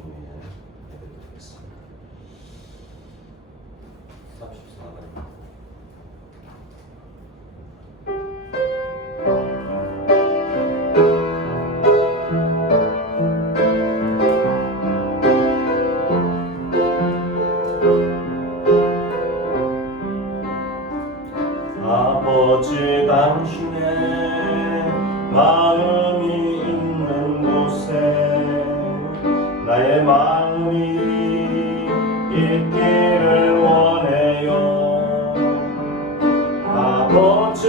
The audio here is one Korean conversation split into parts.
주시기 위해 예배드리겠습니다. 34번 아버지 당신의 마음이 있는 곳에 나의 마음이 있기를 원해요. 아버지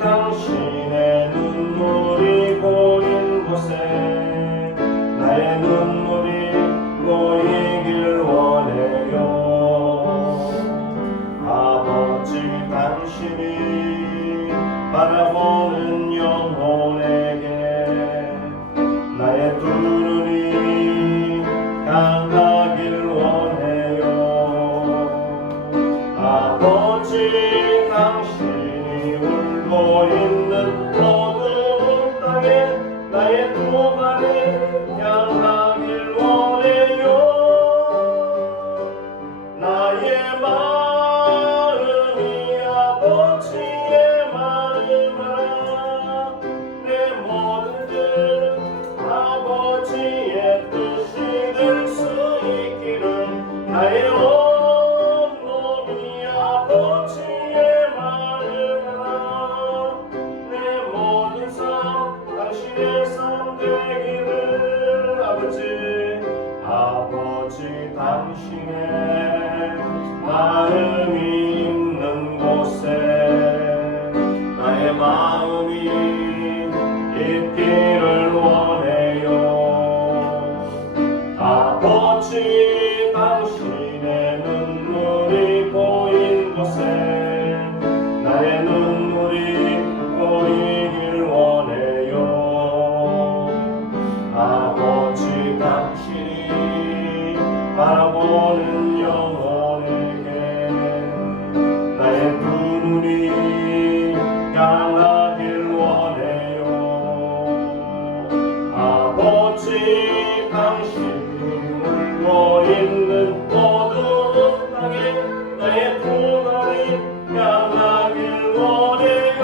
당신의 눈물이 고인 곳에 나의 눈물이 고이길 원해요. 아버지 당신이 바라보는 영혼에게 나의 두 눈이 향하길 원해요. 아버지 당신이 울고 있는 어두운 땅에 나의 두 발을 향하길 원해요. 나의 마음이 아버지의 마음아 내 모든 뜻 아버지의 뜻이 될 수 있기를 나의 온몸이 아버지의 마음아 내 모든 삶 당신의 삶 되기를 아버지 당신의 마음이 있는 곳에 나의 마음이 있기를 원해요. 아버지 당신의 눈물이 보인 곳에 나의 눈물이 보이길 원해요. 아버지 당신이 바라보는 영혼에게 나의 두 눈이 향하길 원해요. 아버지 당신이 울고 있는 어두운 땅에 나의 두 눈이 향하길 원해요.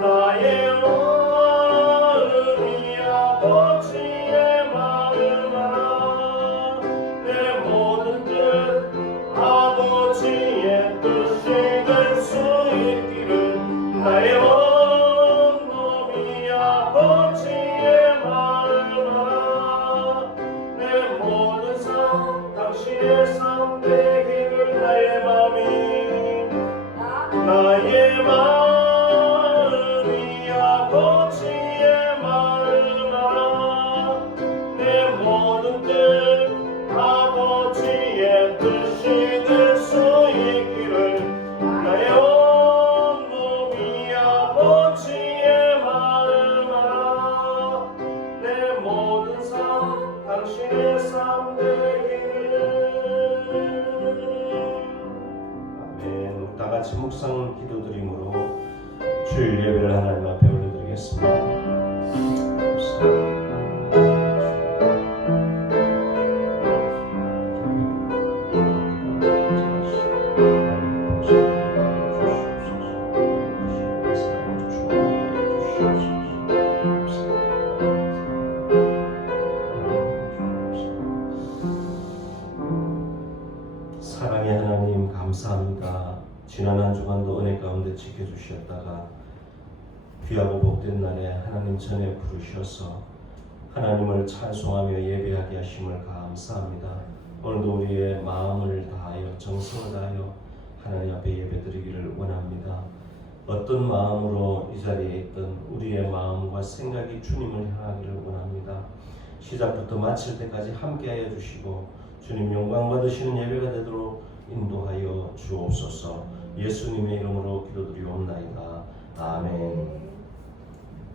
나의 마음이 아버지의 마음아 내 모든 뜻 아버지의 뜻이 될 수 있기를 나의 온몸이 아버지의 마음아 내 모든 삶 당신의 삶 되기를 나의 마음이 아버지의 마음아 내 모든 뜻 아버지의 뜻이 될 수 있기를 나의 온몸이 아버지의 마음아 내 모든 삶 당신의 삶 되기를. 아멘. 다같이 묵상 기도드림으로 주일 예배를 하나님 앞에 올려드리겠습니다. 사랑의 하나님 감사합니다. 지난 한 주간도 은혜 가운데 지켜주셨다가 귀하고 복된 날에 하나님 전에 부르셔서 하나님을 찬송하며 예배하게 하심을 감사합니다. 오늘도 우리의 마음을 다하여 정성을 다하여 하나님 앞에 예배드리기를 원합니다. 어떤 마음으로 이 자리에 있던 우리의 마음과 생각이 주님을 향하기를 원합니다. 시작부터 마칠 때까지 함께하여 주시고 주님 영광 받으시는 예배가 되도록 인도하여 주옵소서. 예수님의 이름으로 기도드리옵나이다. 아멘.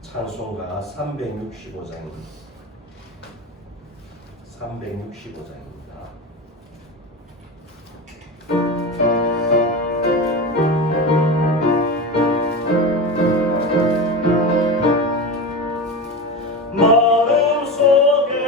찬송가 365장입니다. 365장입니다. 마음속에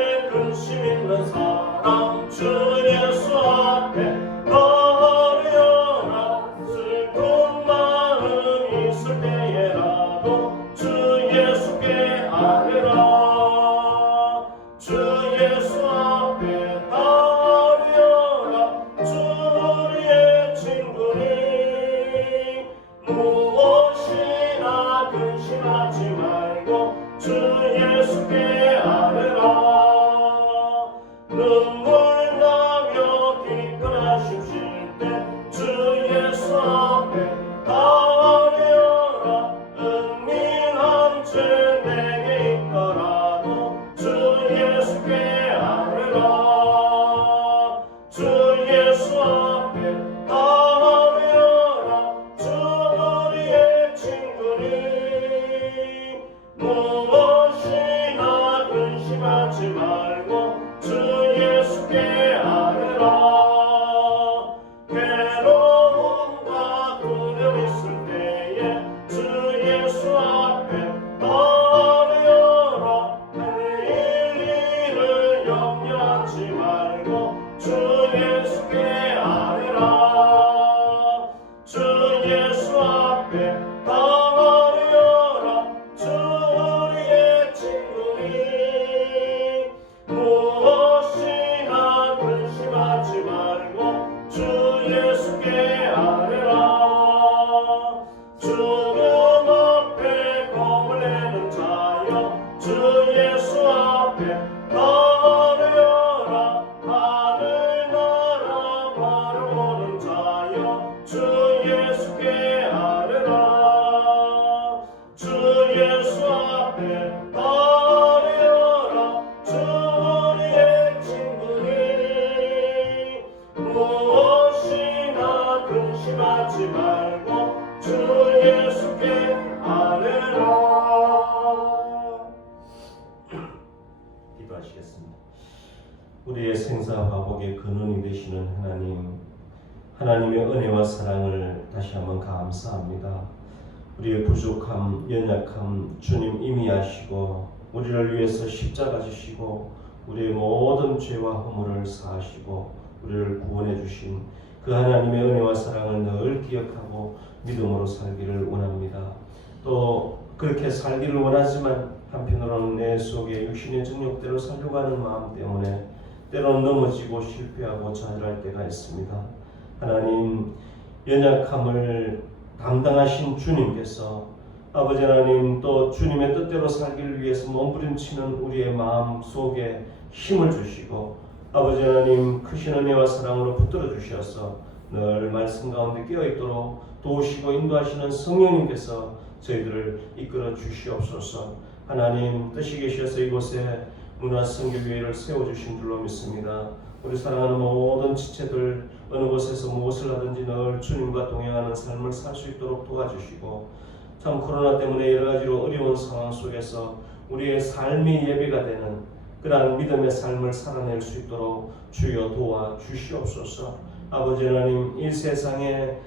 주 예수 앞에 나아오라. 주 우리의 친구니 무엇이나 근심하지 말고 주 예수께 아뢰라. 눈물 나며 깊은 한숨 쉴 때 주 예수 앞에 나아오라. 은밀한 죄 내게 있더라도 주 예수께 아뢰라. 주 예수 앞에 나아오라. 주 우리의 친구니 무엇이나 근심하지 말고 주 예수께 아뢰라. 괴로움과 두려움 있을 때에 주 예수 앞에 나아오라. 내일 일을 염려하지 말고 주 예수께 아뢰라. 주 예수 앞에 나아오라. 주 우리의 친구니 무엇이나 근심하지 말고 주 예수께 아뢰라. 죽음 앞에 겁을 내는 자여 주 예수 앞에 나아오라. 하늘나라 바라보는 자여 주 예수께 아뢰라. 주 예수 앞에 나아오라. 주 우리의 친구니 무엇이나 근심하지 말고 주 예수께 아뢰라. 기도하시겠습니다. 우리의 생사화복의 근원이 되시는 하나님, 하나님의 은혜와 사랑을 다시 한번 감사합니다. 우리의 부족함, 연약함 주님 이미 아시고 우리를 위해서 십자가 지시고 우리의 모든 죄와 허물을 사하시고 우리를 구원해 주신 그 하나님의 은혜와 사랑을 늘 기억하고 믿음으로 살기를 원합니다. 또 그렇게 살기를 원하지만 한편으로는 내 속에 육신의 정욕대로 살려고 하는 마음 때문에 때로는 넘어지고 실패하고 좌절할 때가 있습니다. 하나님, 연약함을 담당하신 주님께서 아버지 하나님 또 주님의 뜻대로 살기를 위해서 몸부림치는 우리의 마음 속에 힘을 주시고 아버지 하나님 크신 은혜와 사랑으로 붙들어 주셔서 늘 말씀 가운데 깨어있도록 도우시고 인도하시는 성령님께서 저희들을 이끌어 주시옵소서. 하나님 뜻이 계셔서 이곳에 문화선교회를 세워주신 줄로 믿습니다. 우리 사랑하는 모든 지체들 어느 곳에서 무엇을 하든지 늘 주님과 동행하는 삶을 살 수 있도록 도와주시고 참 코로나 때문에 여러 가지로 어려운 상황 속에서 우리의 삶이 예배가 되는 그러한 믿음의 삶을 살아낼 수 있도록 주여 도와주시옵소서. 아버지 하나님 이 세상에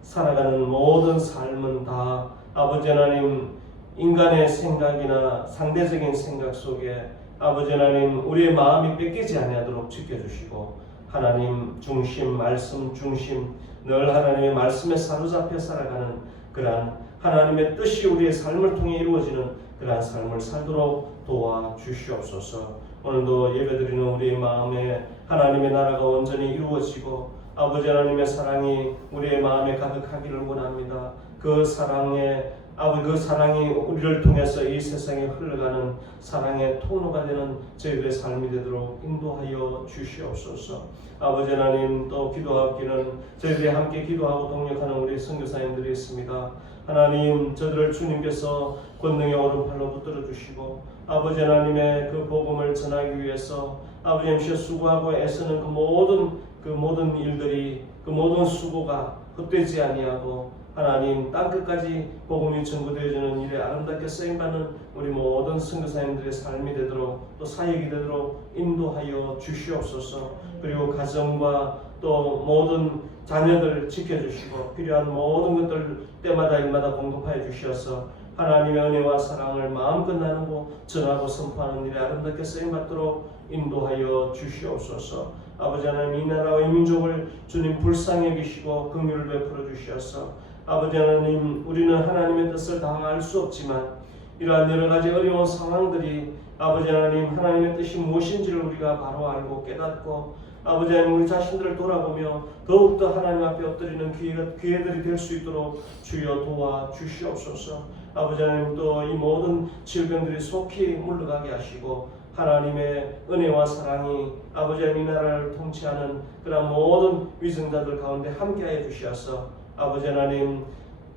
살아가는 모든 삶은 다 아버지 하나님 인간의 생각이나 상대적인 생각 속에 아버지 하나님 우리의 마음이 뺏기지 아니하도록 지켜주시고 하나님 중심, 말씀 중심 늘 하나님의 말씀에 사로잡혀 살아가는 그러한 하나님의 뜻이 우리의 삶을 통해 이루어지는 그러한 삶을 살도록 도와주시옵소서. 오늘도 예배드리는 우리의 마음에 하나님의 나라가 온전히 이루어지고 아버지 하나님의 사랑이 우리의 마음에 가득하기를 원합니다. 그 사랑이 우리를 통해서 이 세상에 흘러가는 사랑의 통로가 되는 저희들의 삶이 되도록 인도하여 주시옵소서. 아버지 하나님 또 기도하기는 저희들이 함께 기도하고 동력하는 우리 선교사님들이 있습니다. 하나님 저들을 주님께서 권능의 오른팔로 붙들어 주시고 아버지 하나님의 그 복음을 전하기 위해서 아버지 하나님 수고하고 애쓰는 그 모든 일들이 그 모든 수고가 헛되지 아니하고 하나님 땅끝까지 복음이 전구되어지는 일에 아름답게 쓰임받는 우리 모든 선교사님들의 삶이 되도록 또 사역이 되도록 인도하여 주시옵소서. 그리고 가정과 또 모든 자녀들 지켜주시고 필요한 모든 것들 때마다 일마다 공급하여 주셔서 하나님의 은혜와 사랑을 마음껏 나누고 전하고 선포하는 일에 아름답게 쓰임받도록 인도하여 주시옵소서. 아버지 하나님 이 나라와 이 민족을 주님 불쌍히 여기시고 긍휼을 베풀어 주셔서 아버지 하나님 우리는 하나님의 뜻을 다 알 수 없지만 이러한 여러 가지 어려운 상황들이 아버지 하나님, 하나님의 뜻이 무엇인지를 우리가 바로 알고 깨닫고 아버지 하나님, 우리 자신들을 돌아보며 더욱더 하나님 앞에 엎드리는 기회들이 될 수 있도록 주여 도와 주시옵소서. 아버지 하나님, 또 이 모든 질병들이 속히 물러가게 하시고 하나님의 은혜와 사랑이 아버지 하나님, 이 나라를 통치하는 그런 모든 위증자들 가운데 함께하여 주시옵소서. 아버지 하나님,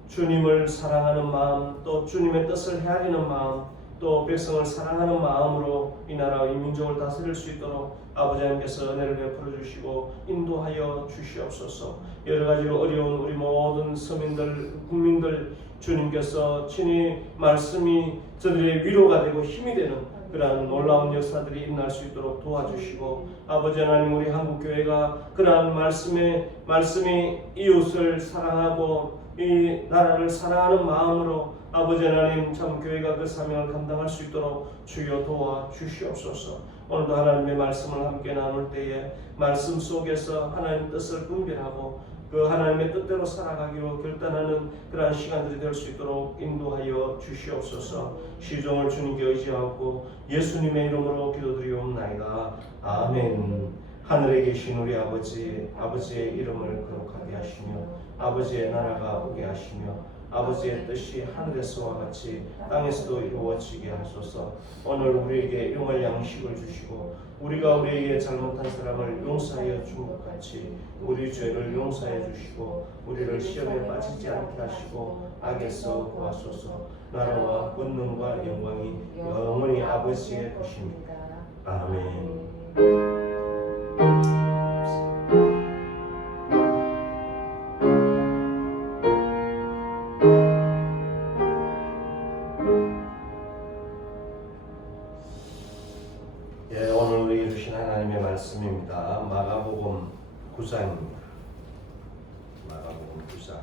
주님을 사랑하는 마음, 또 주님의 뜻을 헤아리는 마음, 또 백성을 사랑하는 마음으로 이 나라와 이 민족을 다스릴 수 있도록 아버지 하나님께서 은혜를 베풀어 주시고 인도하여 주시옵소서. 여러 가지로 어려운 우리 모든 서민들, 국민들 주님께서 친히 말씀이 저들의 위로가 되고 힘이 되는 그러한 놀라운 역사들이 일어날 수 있도록 도와주시고 아버지 하나님, 우리 한국교회가 그러한 말씀이 이웃을 사랑하고 이 나라를 사랑하는 마음으로 아버지 하나님, 참 교회가 그 사명을 감당할 수 있도록 주여 도와 주시옵소서. 오늘도 하나님의 말씀을 함께 나눌 때에 말씀 속에서 하나님의 뜻을 분별하고 그 하나님의 뜻대로 살아가기로 결단하는 그러한 시간들이 될 수 있도록 인도하여 주시옵소서. 시종을 주님께 의지하고 예수님의 이름으로 기도드리옵나이다. 아멘. 하늘에 계신 우리 아버지, 아버지의 이름을 거룩하게 하시며 아버지의 나라가 오게 하시며 아버지의 뜻이 하늘에서와 같이 땅에서도 이루어지게 하소서. 오늘 우리에게 용할 양식을 주시고 우리가 우리에게 잘못한 사람을 용서하여 준 것 같이 우리 죄를 용서해 주시고 우리를 시험에 빠지지 않게 하시고 악에서 구하소서. 나라와 권능과 영광이 영원히 아버지의 것입니다. 아멘. 오늘 우리 주신 하나님의 말씀입니다. 마가복음 9장입니다. 마가복음 9장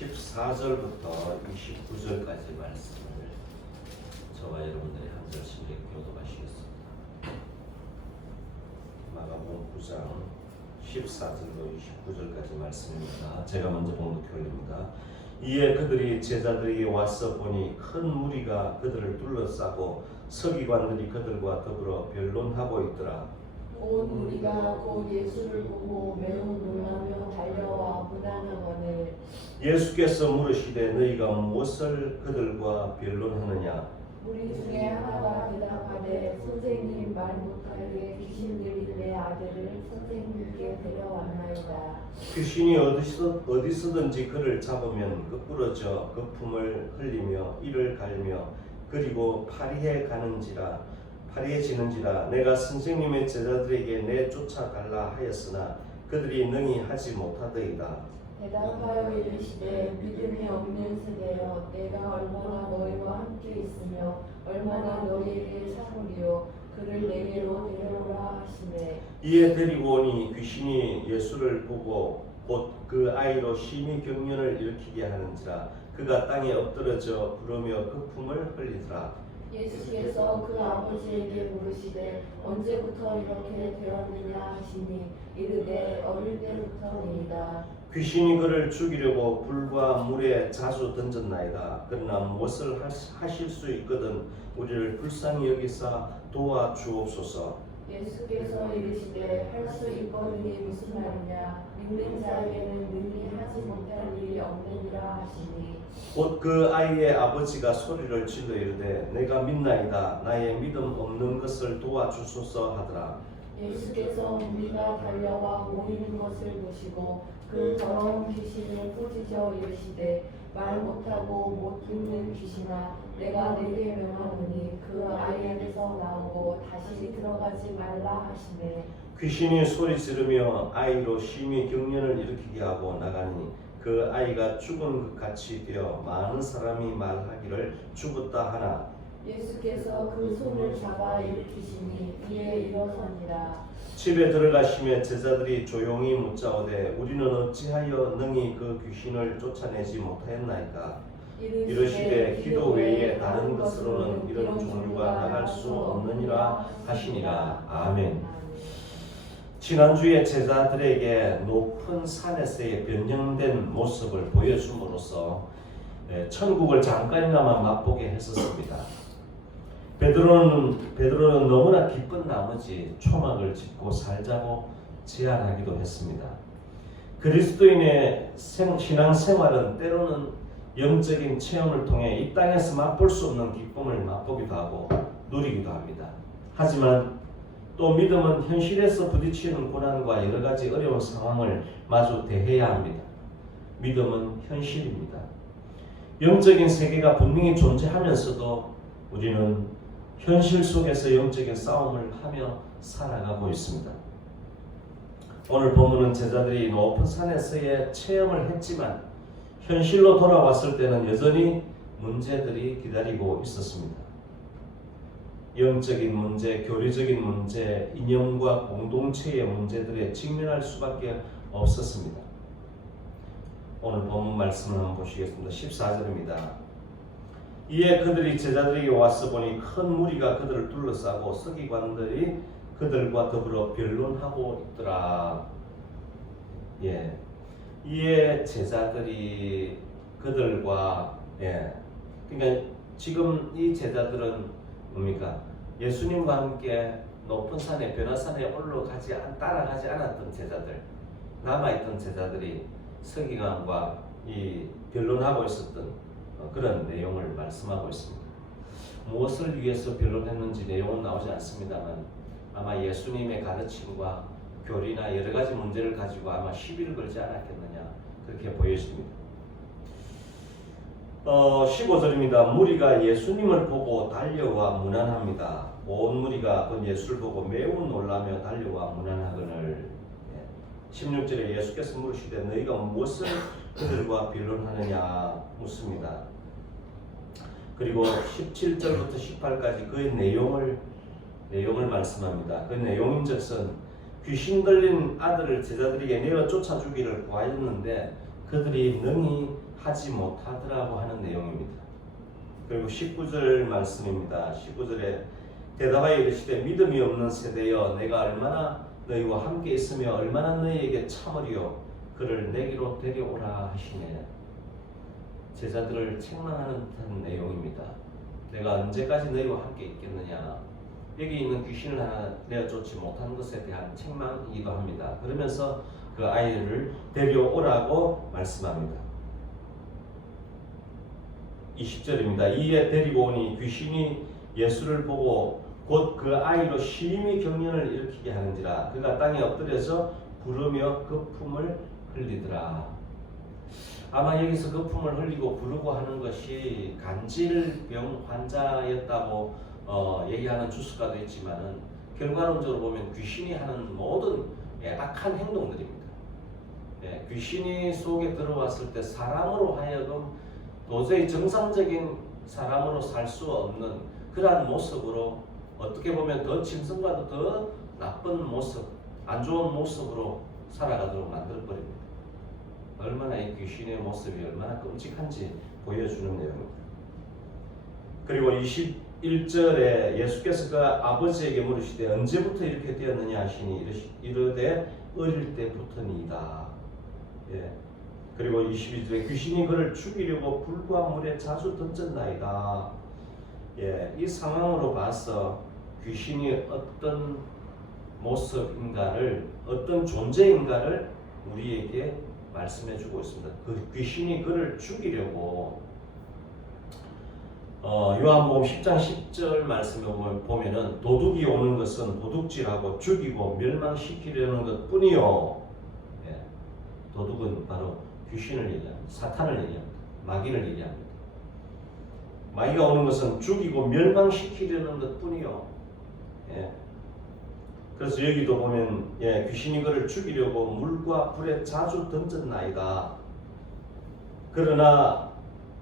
14절부터 29절까지 말씀을 저와 여러분들이 한 절씩 교독하시겠습니다. 마가복음 9장 14절로 29절까지 말씀입니다. 제가 먼저 봉독해 올립니다. 이에 그들이 제자들에게 와서 보니 큰 무리가 그들을 둘러싸고 서기관들이 그들과 더불어 변론하고 있더라. 온 무리가 곧 예수를 보고 매우 놀라며 달려와 문안하거늘 예수께서 물으시되 너희가 무엇을 그들과 변론하느냐? 무리 중에 하나가 대답하되 선생님, 말 못하게 귀신 들린 내 아들을 선생님께 데려왔나이다. 귀신이 어디서든지 그를 잡으면 끄부러져 거품을 흘리며 이를 갈며 그리고 파리해지는지라 내가 선생님의 제자들에게 내쫓아갈라 하였으나 그들이 능히 하지 못하더이다. 대답하여 이르시되 믿음이 없는 세대여, 내가 얼마나 너희와 함께 있으며 얼마나 너희에게 참으리요. 그를 내게로 데려오라 하시매 이에 데리고 오니 귀신이 예수를 보고 곧 그 아이로 심히 경련을 일으키게 하는지라 그가 땅에 엎드러져 부르며 거품을 흘리더라. 예수께서 그 아버지에게 물으시되 언제부터 이렇게 되었느냐 하시니 이르되 어릴 때부터니이다. 귀신이 그를 죽이려고 불과 물에 자주 던졌나이다. 그러나 무엇을 하실 수 있거든 우리를 불쌍히 여기사 도와주옵소서. 예수께서 이르시되 할 수 있거든이 무슨 말이냐? 믿는 자에게는 능히 하지 못할 일이 없느니라 하시니 곧 그 아이의 아버지가 소리를 질러 이르되 내가 믿나이다. 나의 믿음 없는 것을 도와주소서 하더라. 예수께서 무리가 달려와 모이는 것을 보시고 그 더러운 귀신을 꾸짖어 이르시되 말 못하고 못 듣는 귀신아, 내가 내게 명하노니 그 아이에게서 나오고 다시 들어가지 말라 하시매 귀신이 소리 지르며 아이로 심히 경련을 일으키게 하고 나가니 그 아이가 죽은 것 같이 되어 많은 사람이 말하기를 죽었다 하나 예수께서 그 손을 잡아 일으키시니 이에 일어서니라. 집에 들어가시며 제자들이 조용히 묻자오되 우리는 어찌하여 능히 그 귀신을 쫓아내지 못하였나이까? 이르시되 기도 외에 다른 것으로는 이런 종류가 나갈 수 없느니라 하시니라. 아멘. 지난주에 제자들에게 높은 산에서의 변형된 모습을 보여줌으로써 천국을 잠깐이나마 맛보게 했었습니다. 베드로는 너무나 기쁜 나머지 초막을 짚고 살자고 제안하기도 했습니다. 그리스도인의 신앙생활은 때로는 영적인 체험을 통해 이 땅에서 맛볼 수 없는 기쁨을 맛보기도 하고 누리기도 합니다. 하지만 또 믿음은 현실에서 부딪히는 고난과 여러 가지 어려운 상황을 마주 대해야 합니다. 믿음은 현실입니다. 영적인 세계가 분명히 존재하면서도 우리는 현실 속에서 영적인 싸움을 하며 살아가고 있습니다. 오늘 본문은 제자들이 높은 산에서의 체험을 했지만 현실로 돌아왔을 때는 여전히 문제들이 기다리고 있었습니다. 영적인 문제, 교리적인 문제, 이념과 공동체의 문제들에 직면할 수밖에 없었습니다. 오늘 본문 말씀을 한번 보시겠습니다. 14절입니다. 이에 그들이 제자들에게 와서 보니 큰 무리가 그들을 둘러싸고 서기관들이 그들과 더불어 변론하고 있더라. 이에 제자들이 그들과 그러니까 지금 이 제자들은 뭡니까? 예수님과 함께 높은 산에 변화산에 따라가지 않았던 제자들, 남아있던 제자들이 서기관과 이 변론하고 있었던 그런 내용을 말씀하고 있습니다. 무엇을 위해서 변론했는지 내용은 나오지 않습니다만 아마 예수님의 가르침과 교리나 여러 가지 문제를 가지고 아마 시비를 걸지 않았겠느냐 그렇게 보여집니다. 15절입니다. 무리가 예수님을 보고 달려와 문안합니다. 온 무리가 그 예수를 보고 매우 놀라며 달려와 문안하거늘. 16절에 예수께서 물으시되 너희가 무엇을 그들과 변론하느냐 묻습니다. 그리고 17절부터 18까지 그의 내용을 말씀합니다. 그 내용인즉슨 귀신 들린 아들을 제자들에게 내어 쫓아주기를 구하였는데 그들이 능히 하지 못하더라고 하는 내용입니다. 그리고 19절 말씀입니다. 19절에 대답하여 이르시되 믿음이 없는 세대여 내가 얼마나 너희와 함께 있으며 얼마나 너희에게 참으리요 그를 내게로 데려오라 하시네. 제자들을 책망하는 듯한 내용입니다. 내가 언제까지 너희와 함께 있겠느냐. 여기 있는 귀신을 하나 내어 쫓지 못한 것에 대한 책망이기도 합니다. 그러면서 그 아이를 데려오라고 말씀합니다. 20절입니다. 이에 데리고 오니 귀신이 예수를 보고 곧 그 아이로 심히 경련을 일으키게 하는지라 그가 땅에 엎드려서 부르며 거품을 흘리더라. 아마 여기서 거품을 흘리고 부르고 하는 것이 간질병 환자였다고 얘기하는 주석가도 있지만은 결과론적으로 보면 귀신이 하는 모든 악한 행동들입니다. 귀신이 속에 들어왔을 때 사람으로 하여금 도저히 정상적인 사람으로 살 수 없는 그러한 모습으로 어떻게 보면 더 짐승과도 더 나쁜 모습, 안 좋은 모습으로 살아가도록 만들어버립니다. 얼마나 이 귀신의 모습이 얼마나 끔찍한지 보여주는 내용입니다. 그리고 21절에 예수께서 그 아버지에게 물으시되 언제부터 이렇게 되었느냐 하시니 이르되 어릴 때부터니이다. 그리고 22절에 귀신이 그를 죽이려고 불과 물에 자주 던졌나이다. 이 상황으로 봐서 귀신이 어떤 모습인가를 어떤 존재인가를 우리에게 말씀해주고 있습니다. 그 귀신이 그를 죽이려고 요한복음 10장 10절 말씀에 보면은 도둑이 오는 것은 도둑질하고 죽이고 멸망시키려는 것뿐이요. 도둑은 바로 귀신을 얘기합니다. 사탄을 얘기합니다. 마귀를 얘기합니다. 마귀가 오는 것은 죽이고 멸망시키려는 것뿐이요. 그래서 여기도 보면 귀신이 그를 죽이려고 물과 불에 자주 던졌나이다. 그러나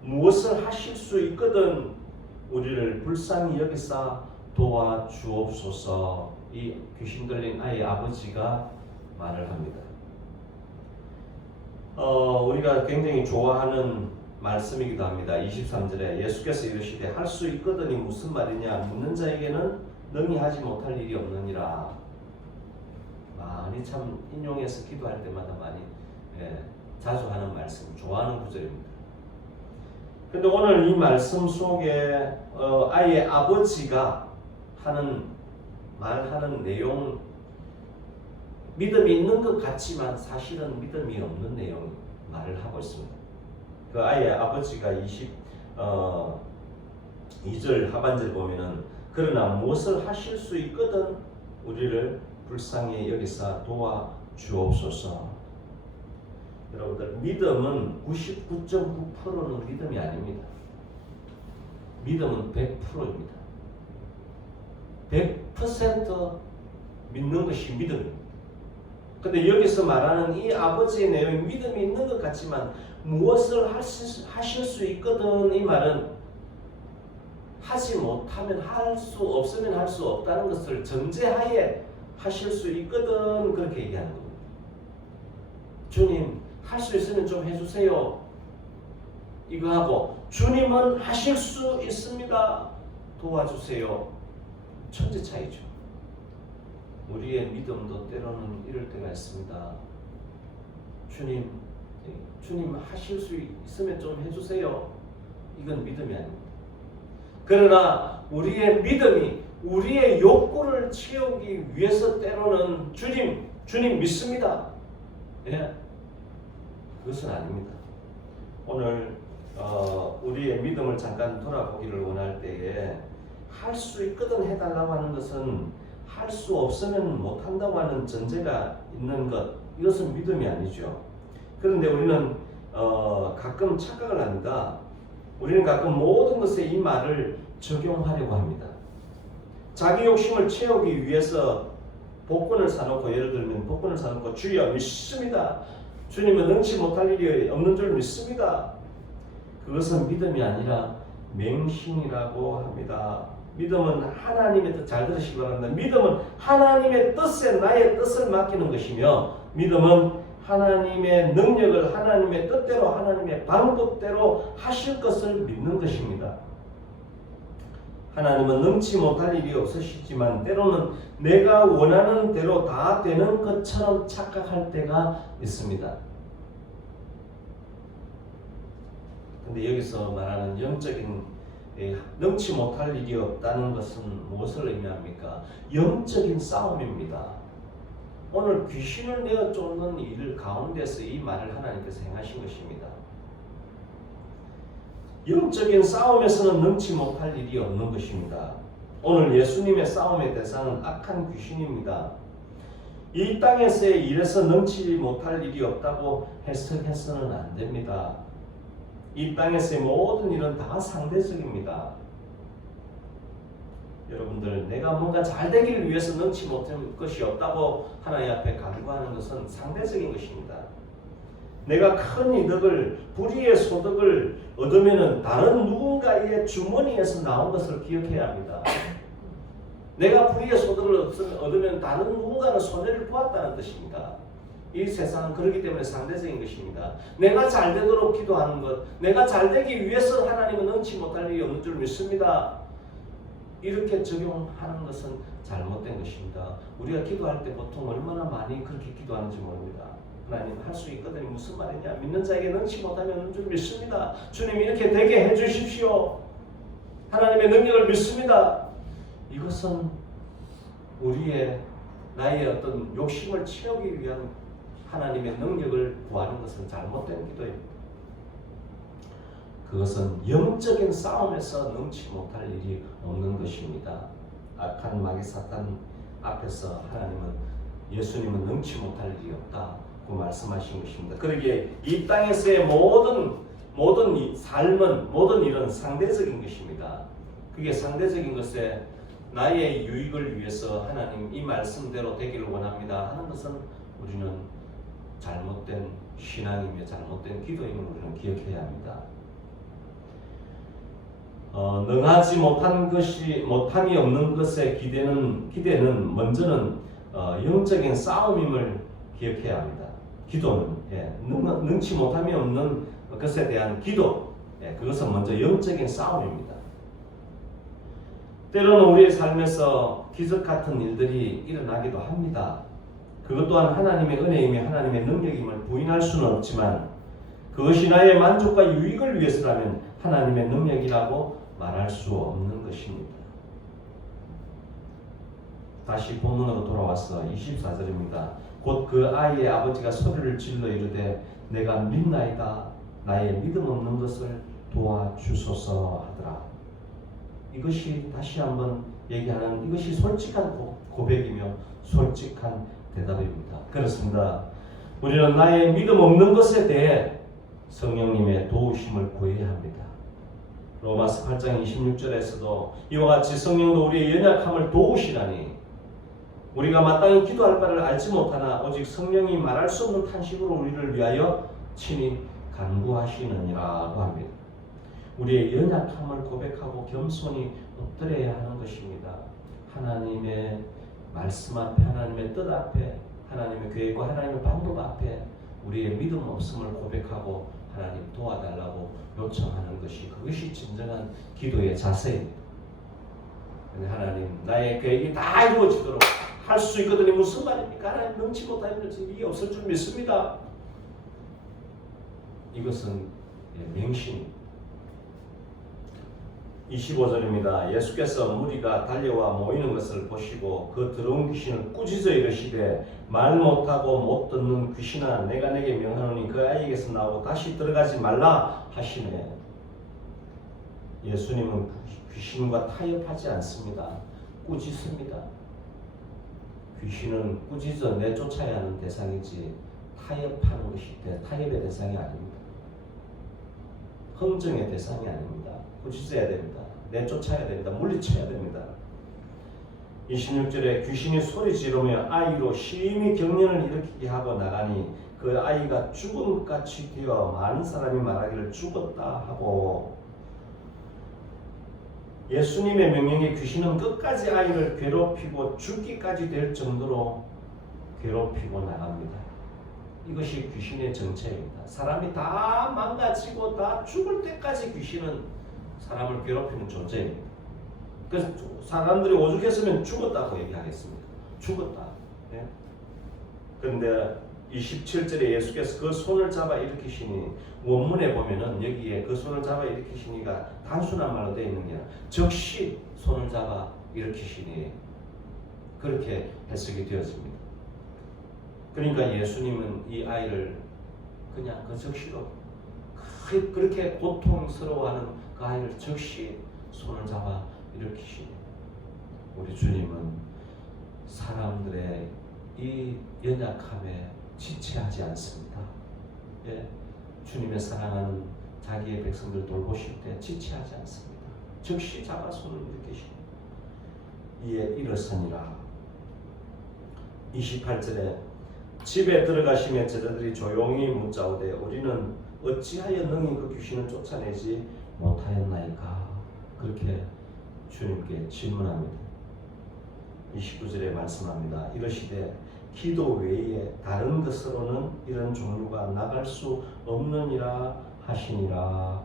무엇을 하실 수 있거든 우리를 불쌍히 여기사 도와주옵소서. 이 귀신 들린 아이의 아버지가 말을 합니다. 우리가 굉장히 좋아하는 말씀이기도 합니다. 23절에 예수께서 이르시되 할 수 있거든이 무슨 말이냐 묻는 자에게는 능히 하지 못할 일이 없느니라. 많이 참 인용해서 기도할 때마다 많이 자주 하는 말씀, 좋아하는 구절입니다. 근데 오늘 이 말씀 속에 아예 아버지가 말하는 내용, 믿음이 있는 것 같지만 사실은 믿음이 없는 내용 말을 하고 있습니다. 그 아예 아버지가 22절 하반절 보면은 그러나 무엇을 하실 수 있거든 우리를 불쌍히 여기사 도와 주옵소서. 여러분들, 믿음은 99.9%는 믿음이 아닙니다. 믿음은 100%입니다. 100% 믿는 것이 믿음입니다. 근데 여기서 말하는 이 아버지의 내용이 믿음이 있는 것 같지만 무엇을 하실 수 있거든, 이 말은 하지 못하면 할 수 없으면 할 수 없다는 것을 전제하에 하실 수 있거든, 그렇게 얘기하는 겁니다. 주님, 할 수 있으면 좀 해주세요. 이거 하고, 주님은 하실 수 있습니다. 도와주세요. 천지 차이죠. 우리의 믿음도 때로는 이럴 때가 있습니다. 주님 하실 수 있으면 좀 해주세요. 이건 믿음이 아닙니다. 그러나 우리의 믿음이 우리의 욕구를 채우기 위해서 때로는 주님 믿습니다. 그것은 아닙니다. 오늘 우리의 믿음을 잠깐 돌아보기를 원할 때에 할 수 있거든 해달라고 하는 것은 할 수 없으면 못한다고 하는 전제가 있는 것, 이것은 믿음이 아니죠. 그런데 우리는 가끔 착각을 합니다. 우리는 가끔 모든 것에 이 말을 적용하려고 합니다. 자기 욕심을 채우기 위해서 복권을 사놓고, 예를 들면 복권을 사놓고 주여 믿습니다. 주님은 능치 못할 일이 없는 줄 믿습니다. 그것은 믿음이 아니라 맹신이라고 합니다. 믿음은 하나님의 뜻, 잘 들으시기 바랍니다. 믿음은 하나님의 뜻에 나의 뜻을 맡기는 것이며, 믿음은 하나님의 능력을 하나님의 뜻대로 하나님의 방법대로 하실 것을 믿는 것입니다. 하나님은 능치 못할 일이 없으시지만 때로는 내가 원하는 대로 다 되는 것처럼 착각할 때가 있습니다. 근데 여기서 말하는 영적인 능치 못할 일이 없다는 것은 무엇을 의미합니까? 영적인 싸움입니다. 오늘 귀신을 내어 쫓는 일 가운데서 이 말을 하나님께서 행하신 것입니다. 영적인 싸움에서는 능치 못할 일이 없는 것입니다. 오늘 예수님의 싸움의 대상은 악한 귀신입니다. 이 땅에서의 일에서 능치 못할 일이 없다고 해석해서는 안 됩니다. 이 땅에서의 모든 일은 다 상대적입니다. 여러분들, 내가 뭔가 잘 되기를 위해서 능치 못할 것이 없다고 하나님 앞에 간구하는 것은 상대적인 것입니다. 내가 큰 이득을, 불의의 소득을 얻으면 다른 누군가의 주머니에서 나온 것을 기억해야 합니다. 내가 불의의 소득을 얻으면 다른 누군가는 손해를 보았다는 뜻입니다. 이 세상은 그렇기 때문에 상대적인 것입니다. 내가 잘 되도록 기도하는 것, 내가 잘 되기 위해서 하나님은 능치 못할 일이 없는 줄 믿습니다. 이렇게 적용하는 것은 잘못된 것입니다. 우리가 기도할 때 보통 얼마나 많이 그렇게 기도하는지 모릅니다. 하나님, 할 수 있거든요. 무슨 말이냐? 믿는 자에게 능치 못하면 없는 줄 믿습니다. 주님, 이렇게 되게 해주십시오. 하나님의 능력을 믿습니다. 이것은 나의 어떤 욕심을 채우기 위한 하나님의 능력을 구하는 것은 잘못된 기도입니다. 그것은 영적인 싸움에서 능치 못할 일이 없는 것입니다. 악한 마귀 사탄 앞에서 예수님은 능치 못할 일이 없다고 말씀하신 것입니다. 그러기에 이 땅에서의 모든 삶은, 모든 일은 상대적인 것입니다. 그게 상대적인 것에 나의 유익을 위해서 하나님 이 말씀대로 되기를 원합니다 하는 것은 우리는 잘못된 신앙이며 잘못된 기도임을 우리는 기억해야 합니다. 능하지 못함이 없는 것에 기대는 먼저는 영적인 싸움임을 기억해야 합니다. 기도는 능치 못함이 없는 것에 대한 기도, 그것은 먼저 영적인 싸움입니다. 때로는 우리의 삶에서 기적 같은 일들이 일어나기도 합니다. 그것 또한 하나님의 은혜이며 하나님의 능력임을 부인할 수는 없지만 그것이 나의 만족과 유익을 위해서라면 하나님의 능력이라고 말할 수 없는 것입니다. 다시 본문으로 돌아와서 24절입니다. 곧 그 아이의 아버지가 소리를 질러 이르되 내가 믿나이다. 나의 믿음 없는 것을 도와주소서 하더라. 이것이 다시 한번 얘기하는 이것이 솔직한 고백이며 솔직한 대답입니다. 그렇습니다. 우리는 나의 믿음 없는 것에 대해 성령님의 도우심을 구해야 합니다. 로마서 8장 26절에서도 이와 같이 성령도 우리의 연약함을 도우시라니 우리가 마땅히 기도할 바를 알지 못하나 오직 성령이 말할 수 없는 탄식으로 우리를 위하여 친히 간구하시느니라고 합니다. 우리의 연약함을 고백하고 겸손히 엎드려야 하는 것입니다. 하나님의 말씀 앞에, 하나님의 뜻 앞에, 하나님의 계획과 하나님의 방법 앞에 우리의 믿음 없음을 고백하고 하나님 도와달라고 요청하는 것이 그것이 진정한 기도의 자세입니다. 하나님 나의 계획이 다 이루어지도록 할 수 있거든요. 무슨 말입니까? 하나님 능치 못하는 일이 없을 줄 믿습니다. 이것은 맹신입니다. 25절입니다. 예수께서 무리가 달려와 모이는 것을 보시고 그 더러운 귀신을 꾸짖어 이르시되 말 못하고 못 듣는 귀신아 내가 내게 명하노니 그 아이에게서 나오고 다시 들어가지 말라 하시네. 예수님은 귀신과 타협하지 않습니다. 꾸짖습니다. 귀신은 꾸짖어 내쫓아야 하는 대상이지 타협하는 것이 타협의 대상이 아닙니다. 흥정의 대상이 아닙니다. 꾸짖어야 됩니다. 내쫓아야 됩니다. 물리쳐야 됩니다. 26절에 귀신이 소리 지르며 아이로 심히 경련을 일으키게 하고 나가니 그 아이가 죽음같이 되어 많은 사람이 말하기를 죽었다 하고 예수님의 명령에 귀신은 끝까지 아이를 괴롭히고 죽기까지 될 정도로 괴롭히고 나갑니다. 이것이 귀신의 정체입니다. 사람이 다 망가지고 다 죽을 때까지 귀신은 사람을 괴롭히는 존재입니다. 그래서 사람들이 오죽했으면 죽었다고 얘기하겠습니다. 죽었다. 예? 그런데 27절에 예수께서 그 손을 잡아 일으키시니 원문에 보면은 여기에 그 손을 잡아 일으키시니가 단순한 말로 되어 있는 게 아니라 즉시 손을 잡아 일으키시니 그렇게 해석이 되었습니다. 그러니까 예수님은 이 아이를 그냥 그 즉시로 그렇게 고통스러워하는 그 아이를 즉시 손을 잡아 일으키시니 우리 주님은 사람들의 이 연약함에 지체하지 않습니다. 예, 주님의 사랑하는 자기의 백성들 돌보실 때 지체하지 않습니다. 즉시 잡아 손을 일으키시니 이에 일어서니라. 28절에 집에 들어가시며 제자들이 조용히 묻자오되 우리는 어찌하여 능히 그 귀신을 쫓아내지 못하였나이까? 그렇게 주님께 질문합니다. 29절에 말씀합니다. 이러시되 기도 외에 다른 것으로는 이런 종류가 나갈 수 없느니라 하시니라.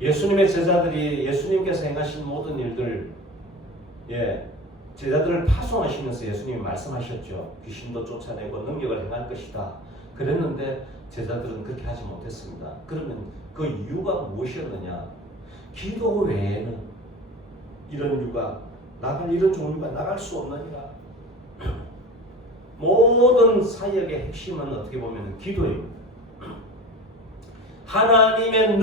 예수님의 제자들이 예수님께서 행하신 모든 일들, 제자들을 파송하시면서 예수님이 말씀하셨죠. 귀신도 쫓아내고 능력을 행할 것이다. 그랬는데 제자들은 그렇게 하지 못했습니다. 그러면 그 이유가 무엇이었느냐? 기도 외에는 이런 종류가 나갈 수 없느니라. 모든 사역의 핵심은 어떻게 보면 기도입니다. 하나님의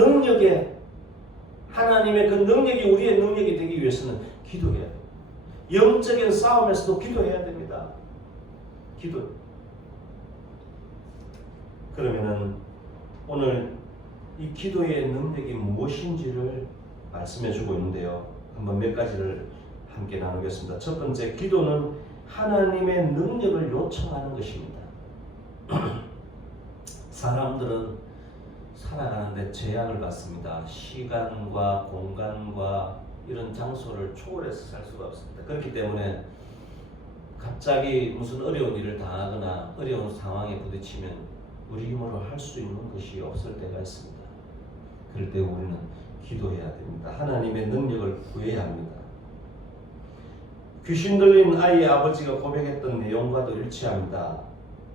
그 능력이 우리의 능력이 되기 위해서는 기도해야 돼요. 영적인 싸움에서도 기도해야 됩니다. 기도. 그러면은 오늘 이 기도의 능력이 무엇인지를 말씀해 주고 있는데요. 한번 몇 가지를 함께 나누겠습니다. 첫 번째, 기도는 하나님의 능력을 요청하는 것입니다. 사람들은 살아가는데 제약을 받습니다. 시간과 공간과 이런 장소를 초월해서 살 수가 없습니다. 그렇기 때문에 갑자기 무슨 어려운 일을 당하거나 어려운 상황에 부딪히면 우리 힘으로 할 수 있는 것이 없을 때가 있습니다. 그럴 때 우리는 기도해야 됩니다. 하나님의 능력을 구해야 합니다. 귀신 들린 아이의 아버지가 고백했던 내용과도 일치합니다.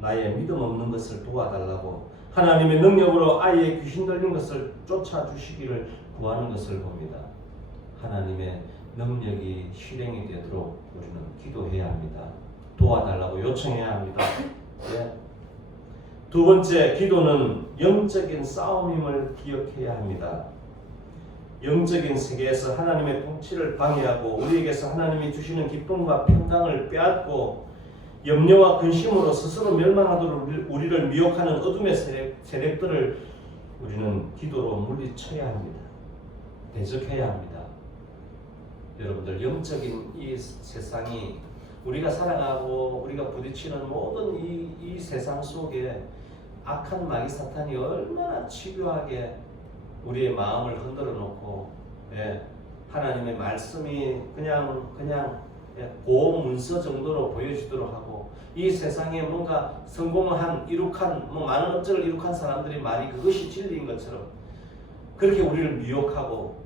나의 믿음 없는 것을 도와달라고 하나님의 능력으로 아이의 귀신 들린 것을 쫓아주시기를 구하는 것을 봅니다. 하나님의 능력이 실행이 되도록 우리는 기도해야 합니다. 도와달라고 요청해야 합니다. 네. 두 번째, 기도는 영적인 싸움임을 기억해야 합니다. 영적인 세계에서 하나님의 통치를 방해하고 우리에게서 하나님이 주시는 기쁨과 평강을 빼앗고 염려와 근심으로 스스로 멸망하도록 우리를 미혹하는 어둠의 세력들을 우리는 기도로 물리쳐야 합니다. 대적해야 합니다. 여러분들, 영적인 이 세상이 우리가 살아가고 우리가 부딪히는 모든 이 세상 속에 악한 마귀 사탄이 얼마나 집요하게 우리의 마음을 흔들어 놓고, 하나님의 말씀이 그냥 고문서 정도로 보여지도록 하고, 이 세상에 뭔가 성공한 이룩한 많은 업적을 이룩한 사람들의 말이 그것이 진리인 것처럼 그렇게 우리를 미혹하고,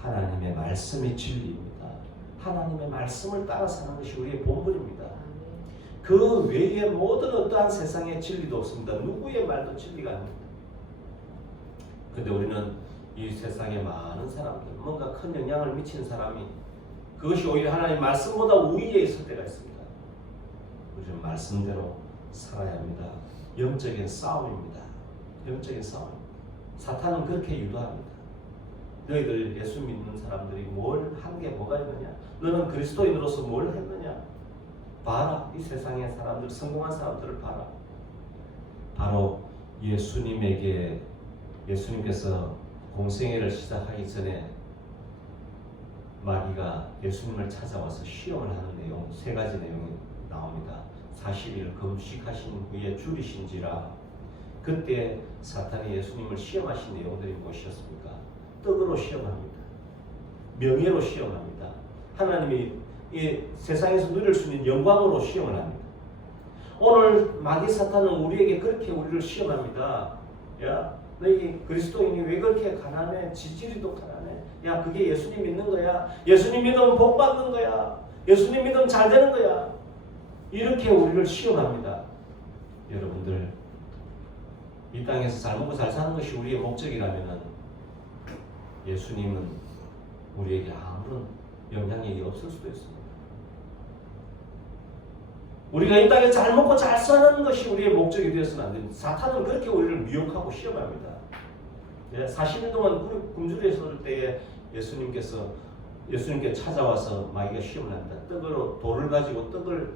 하나님의 말씀이 진리입니다. 하나님의 말씀을 따라 사는 것이 우리의 본분입니다. 그 외에 모든 어떠한 세상의 진리도 없습니다. 누구의 말도 진리가 아닙니다. 근데 우리는 이 세상에 많은 사람들, 뭔가 큰 영향을 미치는 사람이 그것이 오히려 하나님 말씀보다 우위에 있을 때가 있습니다. 우리는 말씀대로 살아야 합니다. 영적인 싸움입니다. 영적인 싸움. 사탄은 그렇게 유도합니다. 너희들 예수 믿는 사람들이 뭘 한 게 뭐가 있느냐? 너는 그리스도인으로서 뭘 했느냐? 봐라, 이 세상의 사람들, 성공한 사람들을 봐라. 바로 예수님께서 공생애를 시작하기 전에 마귀가 예수님을 찾아와서 시험을 하는 내용, 세 가지 내용이 나옵니다. 40일 금식하신 후에 줄이신지라. 그때 사탄이 예수님을 시험하신 내용들이 무엇이었습니까? 떡으로 시험합니다. 명예로 시험합니다. 하나님이 이 세상에서 누릴 수 있는 영광으로 시험을 합니다. 오늘 마귀 사탄은 우리에게 그렇게 우리를 시험합니다. 야, 너희 그리스도인이 왜 그렇게 가난해? 지지리도 가난해. 야, 그게 예수님 믿는 거야. 예수님 믿으면 복 받는 거야. 예수님 믿으면 잘 되는 거야. 이렇게 우리를 시험합니다. 여러분들, 이 땅에서 잘 먹고 잘 사는 것이 우리의 목적이라면 예수님은 우리에게 아무런 영향력이 없을 수도 있습니다. 우리가 이 땅에 잘 먹고 잘 사는 것이 우리의 목적이 되어서는 안 됩니다. 사탄은 그렇게 우리를 미혹하고 시험합니다. 40일 동안 굶주려 있을 때에 예수님께 찾아와서 마귀가 시험을 합니다. 돌을 가지고 떡을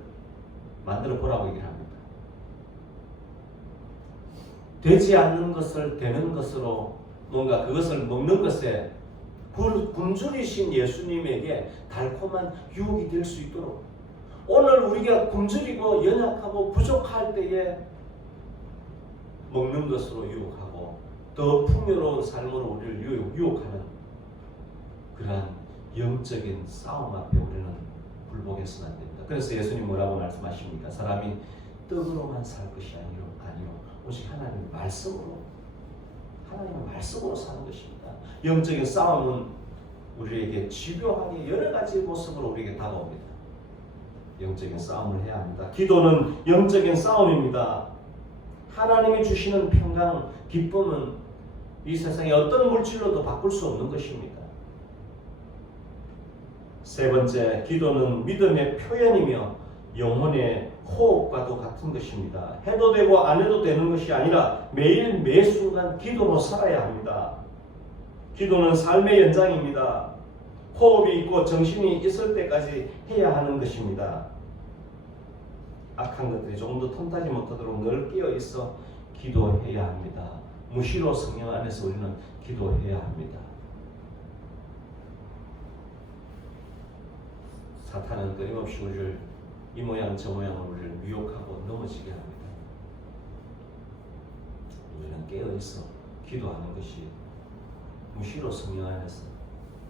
만들어 보라고 얘기를 합니다. 되지 않는 것을 되는 것으로 뭔가 그것을 먹는 것에 굶주리신 예수님에게 달콤한 유혹이 될 수 있도록, 오늘 우리가 굶주리고 연약하고 부족할 때에 먹는 것으로 유혹하고 더 풍요로운 삶으로 우리를 유혹하는 그러한 영적인 싸움 앞에 우리는 굴복해서는 안 됩니다. 그래서 예수님 뭐라고 말씀하십니까? 사람이 떡으로만 살 것이 아니요 오직 하나님의 말씀으로 사는 것입니다. 영적인 싸움은 우리에게 집요하게 여러 가지 모습으로 우리에게 다가옵니다. 영적인 싸움을 해야 합니다. 기도는 영적인 싸움입니다. 하나님이 주시는 평강, 기쁨은 이 세상의 어떤 물질로도 바꿀 수 없는 것입니다. 세 번째, 기도는 믿음의 표현이며 영혼의 호흡과도 같은 것입니다. 해도 되고 안 해도 되는 것이 아니라 매일 매 순간 기도로 살아야 합니다. 기도는 삶의 연장입니다. 호흡이 있고 정신이 있을 때까지 해야 하는 것입니다. 악한 것들이 조금 더 틈타지 못하도록 늘 깨어 있어 기도해야 합니다. 무시로 성령 안에서 우리는 기도해야 합니다. 사탄은 끊임없이 우리를 이 모양 저 모양으로 우리를 미혹하고 넘어지게 합니다. 우리는 깨어있어 기도하는 것이, 무시로 성령 안에서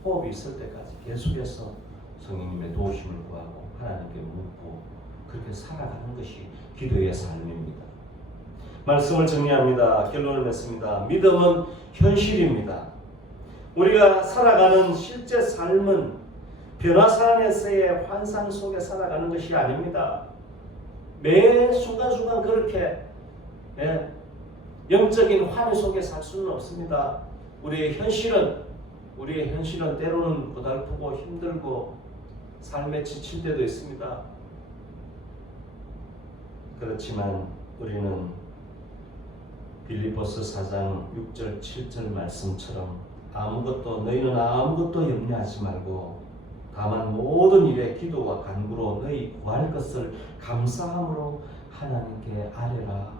호흡이 있을 때까지 계속해서 성령님의 도우심을 구하고 하나님께 묻고 그렇게 살아가는 것이 기도의 삶입니다. 말씀을 정리합니다. 결론을 맺습니다. 믿음은 현실입니다. 우리가 살아가는 실제 삶은 변화산에서의 환상 속에 살아가는 것이 아닙니다. 매 순간순간 그렇게 영적인 환희 속에 살 수는 없습니다. 우리의 현실은 때로는 고달프고 힘들고 삶에 지칠 때도 있습니다. 그렇지만 우리는 빌립보서 4장 6절 7절 말씀처럼 너희는 아무것도 염려하지 말고 다만 모든 일에 기도와 간구로 너희 구할 것을 감사함으로 하나님께 아뢰라.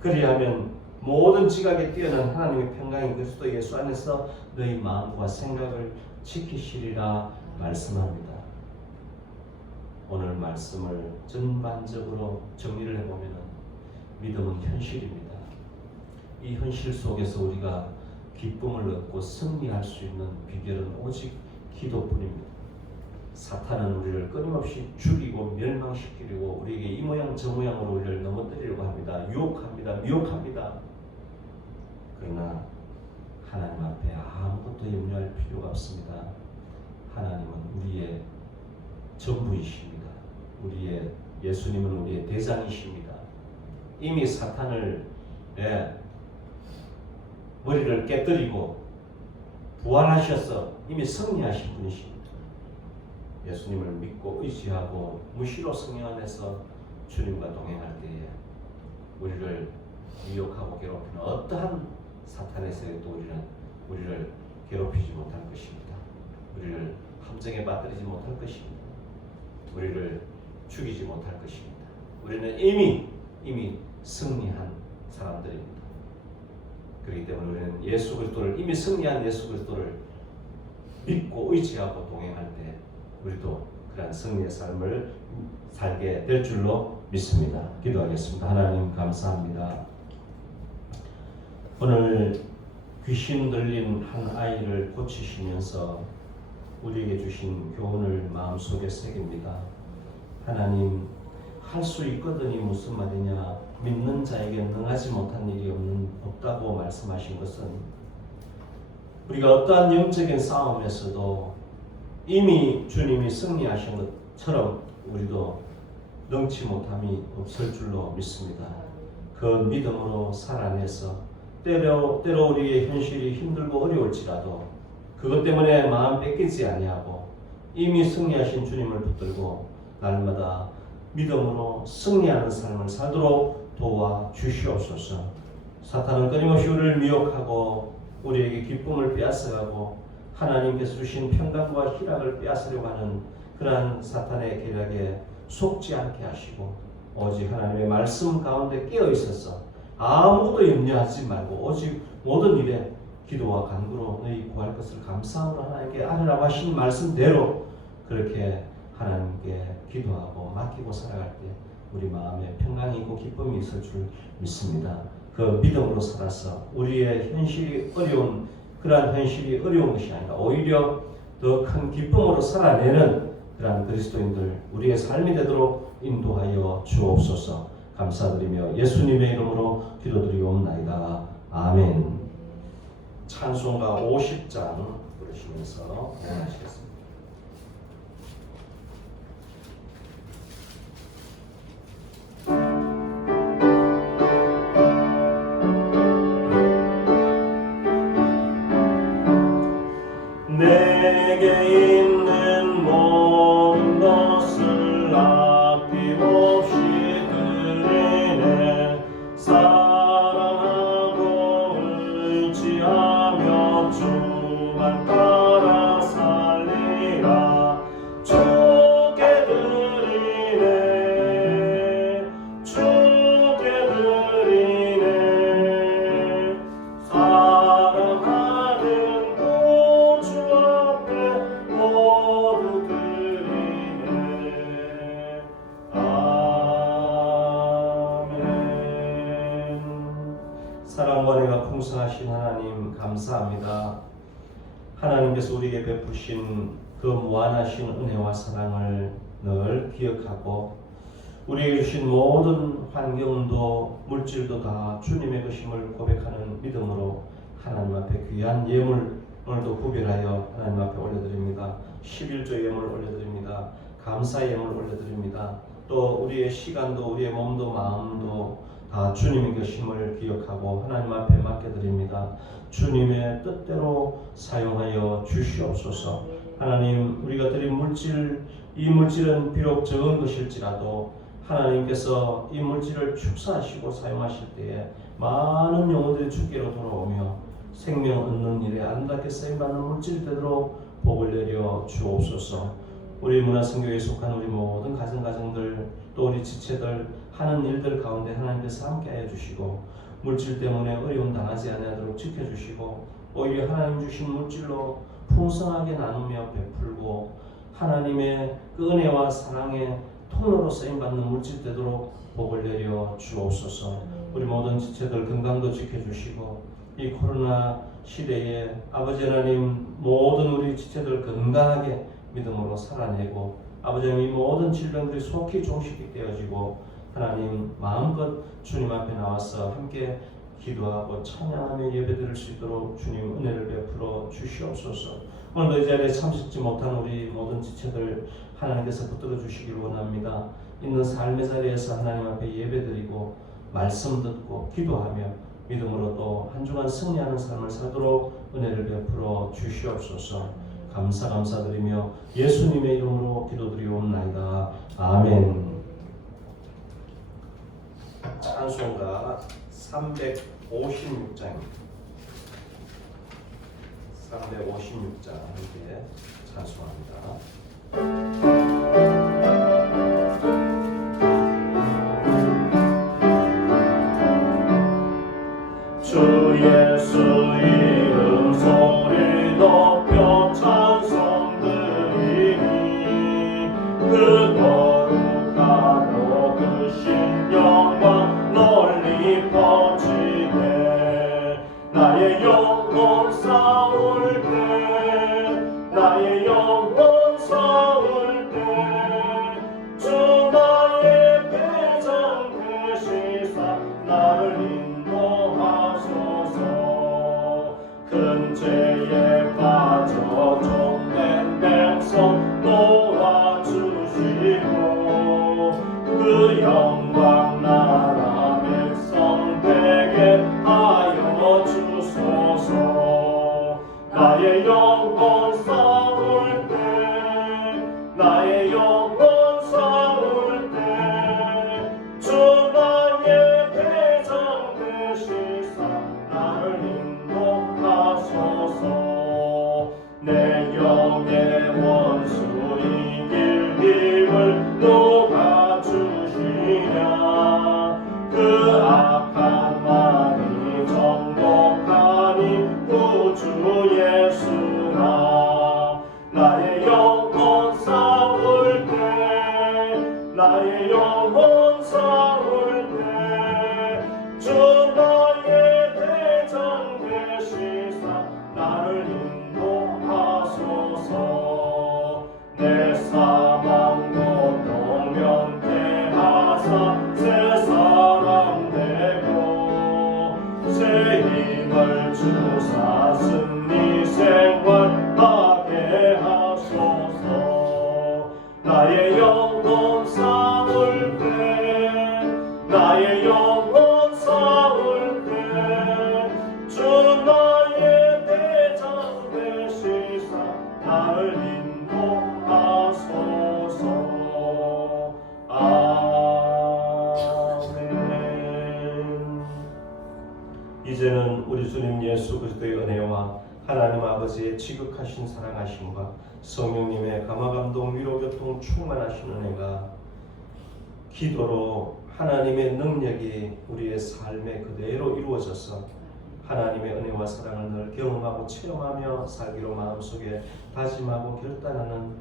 그리하면 모든 지각에 뛰어난 하나님의 평강이 그리스도 예수 안에서 너희 마음과 생각을 지키시리라 말씀합니다. 오늘 말씀을 전반적으로 정리를 해보면 믿음은 현실입니다. 이 현실 속에서 우리가 기쁨을 얻고 승리할 수 있는 비결은 오직 기도뿐입니다. 사탄은 우리를 끊임없이 죽이고 멸망시키려고 우리에게 이 모양 저 모양으로 우리를 넘어뜨리려고 합니다. 유혹합니다. 미혹합니다. 그러나 하나님 앞에 아무것도 염려할 필요가 없습니다. 하나님은 우리의 전부이십니다. 예수님은 우리의 대장이십니다. 이미 사탄을 머리를 깨뜨리고 부활하셔서 이미 승리하신 분이십니다. 예수님을 믿고 의지하고 무시로 성령 안에서 주님과 동행할 때에 우리를 미혹하고 괴롭히는 어떠한 사탄의 세력도 우리를 괴롭히지 못할 것입니다. 우리를 함정에 빠뜨리지 못할 것입니다. 우리를 죽이지 못할 것입니다. 우리는 이미 승리한 사람들입니다. 그렇기 때문에 우리는 예수 그리스도를 이미 승리한 예수 그리스도를 믿고 의지하고 동행할 때 우리도 그런 승리의 삶을 살게 될 줄로 믿습니다. 기도하겠습니다. 하나님 감사합니다. 오늘 귀신 들린 한 아이를 고치시면서 우리에게 주신 교훈을 마음속에 새깁니다. 하나님, 할 수 있거든이 무슨 말이냐? 믿는 자에게 능하지 못한 일이 없다고 말씀하신 것은 우리가 어떠한 영적인 싸움에서도 이미 주님이 승리하신 것처럼 우리도 능치 못함이 없을 줄로 믿습니다. 그 믿음으로 살아내서 때로 우리의 현실이 힘들고 어려울지라도 그것 때문에 마음 뺏기지 아니하고 이미 승리하신 주님을 붙들고 날마다 믿음으로 승리하는 삶을 살도록 도와주시옵소서. 사탄은 끊임없이 우리를 미혹하고 우리에게 기쁨을 빼앗아가고 하나님께서 주신 평강과 희락을 빼앗으려고 하는 그러한 사탄의 계략에 속지 않게 하시고 오직 하나님의 말씀 가운데 깨어 있어서 아무것도 염려하지 말고 오직 모든 일에 기도와 간구로 너희 구할 것을 감사함으로 하나님께 아뢰라고 하신 말씀대로 그렇게 하나님께 기도하고 맡기고 살아갈 때 우리 마음에 평강이 있고 기쁨이 있을 줄 믿습니다. 그 믿음으로 살아서 우리의 현실이 어려운 그러한 현실이 어려운 것이 아니라 오히려 더 큰 기쁨으로 살아내는 그러한 그리스도인들 우리의 삶이 되도록 인도하여 주옵소서. 감사드리며 예수님의 이름으로 기도드리옵나이다. 아멘. 찬송가 50장 부르시면서 하시겠습니다. 내게 있는 모든 것을 아낌없이 드리네. 사랑하고 의지하며 주만 따라 살리라. 주께 드리네. 주께 드리네. 사랑하는 모두 드리네. 아멘. 사랑과 은혜가 풍성하신 하나님 감사합니다. 하나님께서 우리에게 베푸신 그 무한하신 은혜와 사랑을 늘 기억하고 우리에게 주신 모든 환경도 물질도 다 주님의 것임을 고백하는 믿음으로 하나님 앞에 귀한 예물 오늘도 구별하여 하나님 앞에 올려드립니다. 11조 예물 올려드립니다. 감사 예물 올려드립니다. 또 우리의 시간도 우리의 몸도 마음도 다 주님의 것임을 기억하고 하나님 앞에 맡겨드립니다. 주님의 뜻대로 사용하여 주시옵소서. 하나님, 우리가 드린 물질, 이 물질은 비록 적은 것일지라도 하나님께서 이 물질을 축사하시고 사용하실 때에 많은 영혼들이 주께로 돌아오며 생명 얻는 일에 아름답게 쓰임받는 물질이 되도록 복을 내려 주옵소서. 우리 문화선교에 속한 우리 모든 가정들 또 우리 지체들 하는 일들 가운데 하나님께서 함께하여 주시고 물질 때문에 어려움 당하지 않도록 지켜주시고 오히려 하나님 주신 물질로 풍성하게 나누며 베풀고 하나님의 그 은혜와 사랑의 통로로 쓰임받는 물질 되도록 복을 내려 주옵소서. 우리 모든 지체들 건강도 지켜주시고 이 코로나 시대에 아버지 하나님 모든 우리 지체들 건강하게 믿음으로 살아내고 아버지 하나님 이 모든 질병들이 속히 종식이 되어지고 하나님 마음껏 주님 앞에 나와서 함께 기도하고 찬양하며 예배드릴 수 있도록 주님 은혜를 베풀어 주시옵소서. 오늘도 이 자리에 참석지 못한 우리 모든 지체들 하나님께서 붙들어 주시길 원합니다. 있는 삶의 자리에서 하나님 앞에 예배드리고 말씀 듣고 기도하며 믿음으로 또 한 주간 승리하는 삶을 살도록 은혜를 베풀어 주시옵소서. 감사드리며 예수님의 이름으로 기도드리옵나이다. 아멘. 찬송가 356장입니다. 356장 함께 찬송합니다. 주 예수 이름 소리 높여 찬송 드리니 그 거룩하고 그 신령과 널리 퍼지네. 나의 영혼 싸울 때 나의 영혼 싸울 때 주 나의 대장 되시사 나를 인도하소서. 큰 죄에 빠져 종된 백성 도와주시고 그 영광 나라 백성 되게 하여 주소서. 나의 영혼 싸울 때 나의 영혼 싸울 때 주 나의 대장 되시사 나를 인도하소서. 내 영의 원수 이길 힘을 누가 주시냐. 그 악한 말이 정복하니 구주 예수나. 나의 영혼 싸울 때 나의 영혼 싸울 때 주 나의 대장 되시사 나를 인도하소서. 내 사망 고통 면케하사 새 사람 되고 새 힘을 주사 승리 생활하게 하소서. 나의 영혼 싸울 때 나의 영혼 싸울 때 주 나의 대장 되시사 나를 인도하소서. 아멘. 이제는 우리 주님 예수 그리스도의 은혜와 하나님 아버지의 지극하신 사랑하심과 성령님의 감화감동 위로교통 충만하신 은혜가 기도로 하나님의 능력이 우리의 삶에 그대로 이루어져서 하나님의 은혜와 사랑을 늘 경험하고 체험하며 살기로 마음속에 다짐하고 결단하는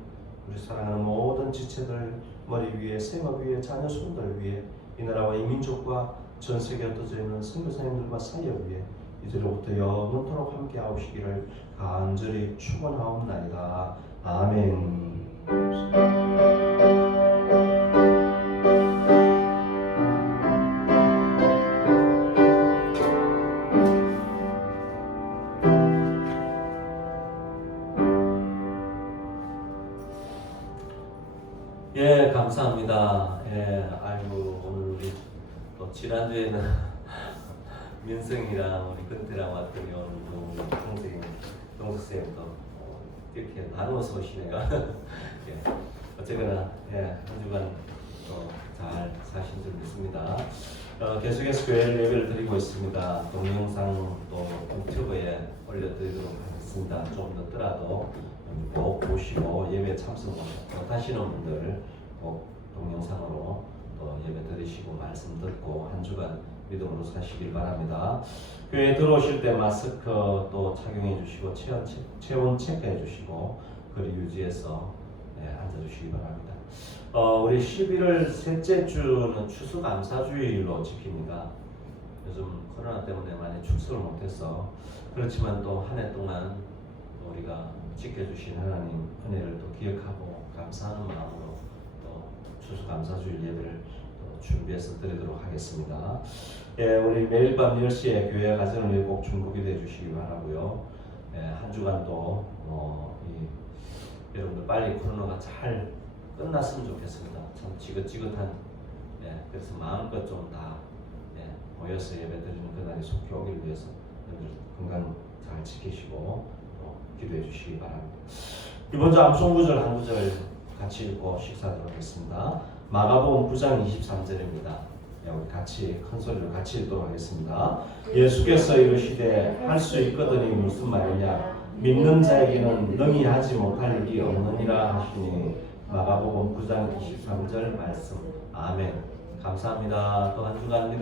우리 사랑하는 모든 지체들 머리 위에 생업 위에 자녀 손들 위에 이 나라와 이 민족과 전 세계에 흩어져 있는 선교사님들과 사역 위에 이제로부터 영원토록 함께 하옵시기를 간절히 축원하옵나이다. 아멘. 감사합니다. 예, 아이고 오늘 우리 또 지난주에는 민성이랑 우리 근태랑 왔더니 오늘 또 우리 동생 동석쌤도 이렇게 나누어서 오시네요. 예, 어쨌거나 예, 한 주간 또 잘 사신 줄 믿습니다. 계속해서 교회 예배를 드리고 있습니다. 동영상 또 유튜브에 올려드리도록 하겠습니다. 좀 늦더라도 꼭 보시고 예배 참석 못하시는 분들 꼭 동영상으로 또 예배 들으시고 말씀 듣고 한 주간 믿음으로 사시길 바랍니다. 교회에 들어오실 때 마스크 또 착용해 주시고 체온 체크해 주시고 거리 유지해서 앉아 주시기 바랍니다. 우리 11월 셋째 주는 추수감사주일로 지킵니다. 요즘 코로나 때문에 많이 축소를 못해서 그렇지만 또 한 해 동안 우리가 지켜주신 하나님 은혜를 또 기억하고 감사하는 마음으로 또 추수감사주일 예배를 또 준비해서 드리도록 하겠습니다. 예, 우리 매일 밤 10시에 교회 가정을 위해 꼭 중보기 돼 주시기 바라고요. 예, 한 주간 또 여러분들 빨리 코로나가 잘 끝났으면 좋겠습니다. 참 지긋지긋한 그래서 마음껏 좀 다 모여서 예배 드리는 그날이 속히 오길 위해서 여러분들 건강 잘 지키시고 또 기도해 주시기 바랍니다. 이번 주 암송 구절 한 구절 같이 읽고 식사하도록 하겠습니다. 마가복음 9장 23절입니다. 우리 같이 큰 소리로 같이 읽도록 하겠습니다. 예수께서 이르시되 할 수 있거든이 무슨 말이냐 믿는 자에게는 능히 하지 못할 일이 없느니라 하시니 마가복음 9장 23절 말씀. 아멘. 감사합니다. 또 한 주간